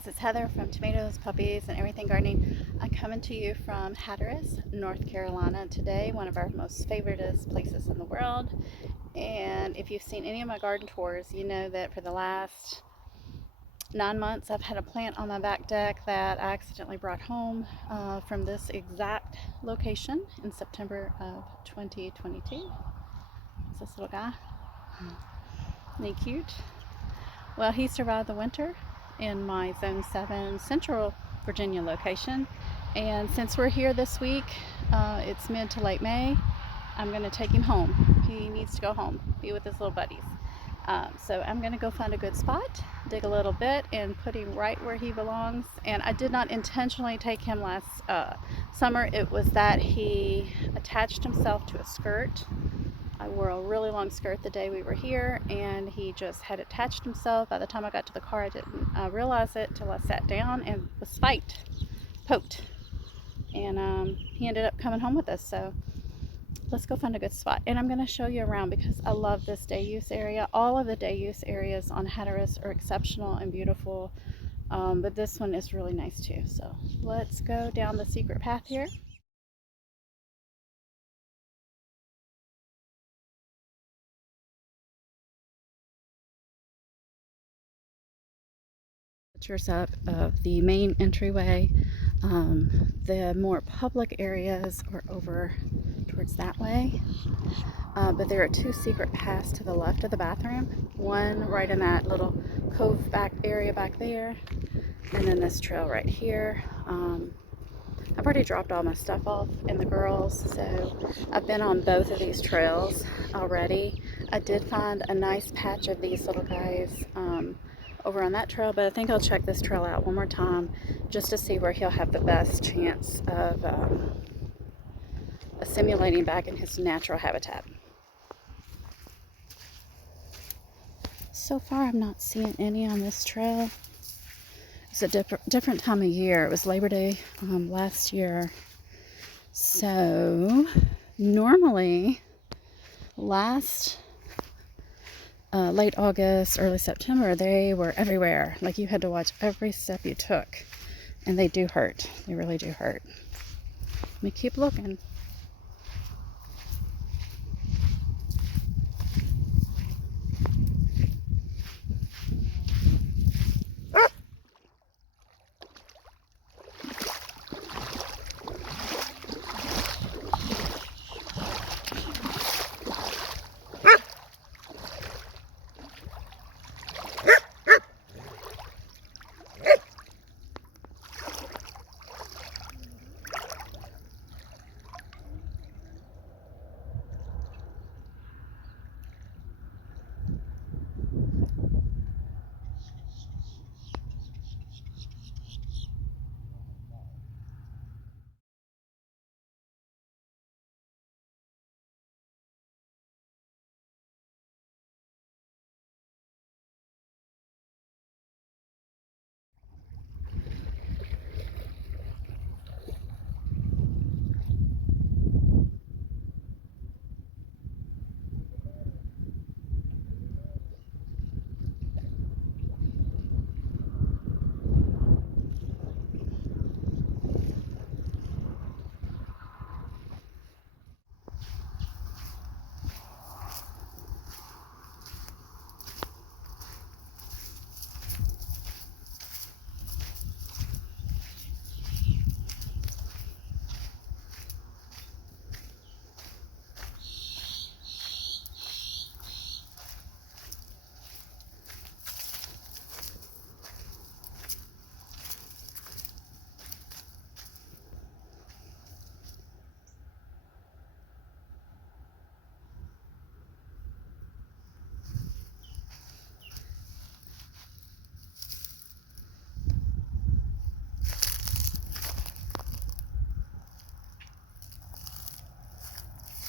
guys, it's Heather from Tomatoes, Puppies, and Everything Gardening. I'm coming to you from Hatteras, North Carolina today, one of our most favoritist places in the world. And if you've seen any of my garden tours, you know that for the last 9 months I've had a plant on my back deck that I accidentally brought home from this exact location in September of 2022. It's this little guy. Isn't he cute? Well, he survived the winter in my Zone 7 Central Virginia location. And since we're here this week, it's mid to late May, I'm going to take him home. He needs to go home, be with his little buddies. So I'm going to go find a good spot, dig a little bit, and put him right where he belongs. And I did not intentionally take him last summer. It was that he attached himself to a skirt. I wore a really long skirt the day we were here, and he just had attached himself. By the time I got to the car, I didn't realize it till I sat down and was poked. And he ended up coming home with us. So let's go find a good spot. And I'm going to show you around because I love this day use area. All of the day use areas on Hatteras are exceptional and beautiful, but this one is really nice too. So let's go down the secret path here. Pictures up of the main entryway. The more public areas are over towards that way, but there are two secret paths to the left of the bathroom. One right in that little cove back area back there, and then this trail right here. I've already dropped all my stuff off and the girls, so I've been on both of these trails already. I did find a nice patch of these little guys over on that trail, but I think I'll check this trail out one more time just to see where he'll have the best chance of assimilating back in his natural habitat. So far I'm not seeing any on this trail. It's a different time of year. It was Labor Day last year, so normally last late August, early September, they were everywhere. Like, you had to watch every step you took, and they do hurt. They really do hurt. Let me keep looking.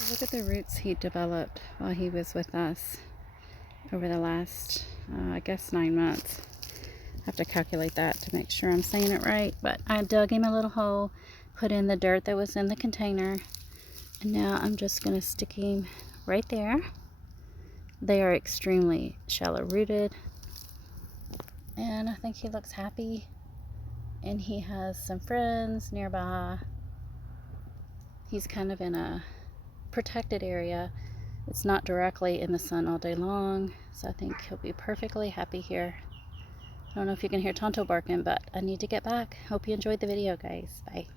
Look at the roots he developed while he was with us over the last, I guess, 9 months. I have to calculate that to make sure I'm saying it right. But I dug him a little hole, put in the dirt that was in the container, and now I'm just going to stick him right there. They are extremely shallow rooted, and I think he looks happy and he has some friends nearby. He's kind of in a protected area. It's not directly in the sun all day long, so I think he'll be perfectly happy here. I don't know if you can hear Tonto barking, but I need to get back. Hope you enjoyed the video, guys. Bye.